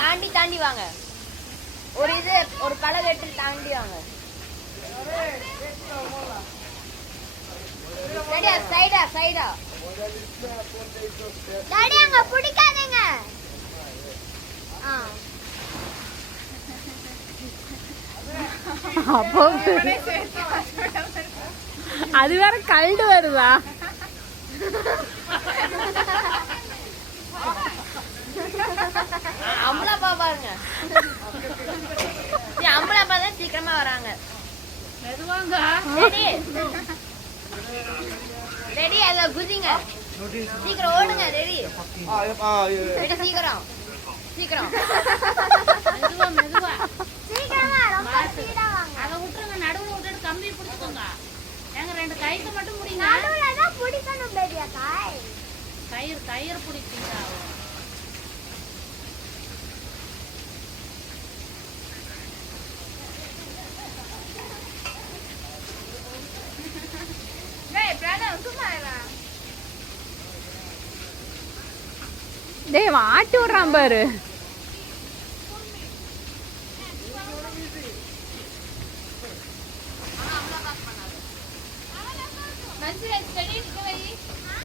தாண்டி தாண்டி வாங்க. ஒரு இது ஒரு பலகை எடுத்து தாண்டி வாங்க. ரெடியா சைடா சைடா. டாடி அங்க பிடிக்காதீங்க. அப்போ அது வேற கல்டு வருதா? அம்பளாப்பா பாருங்க. அம்பளாப்பா தான் சீக்கிரமா வராங்க. மெதுவாங்க. ரெடி ரெடி அத குதிங்க. சீக்கிரம் ஓடுங்க. ரெடி ரெடி சீக்கிரம் சீக்கிரம். மெதுவா மெதுவா சீக்கிரமா ரொம்ப ஸ்பீடா வாங்க. அத விட்டுருங்க. நடுவுல விட்டுட்டு கம்பி பிடிச்சுக்கோங்க. எங்க ரெண்டு கைக்கு மட்டும் பிடிங்க. நடுவுல தான் பிடிக்கணும் பேபியா காய். கயிறு பிடிச்சீங்க. டேய் ஆட்டி விடுறான் பாரு. மஞ்சள் செடி நிக்க வை.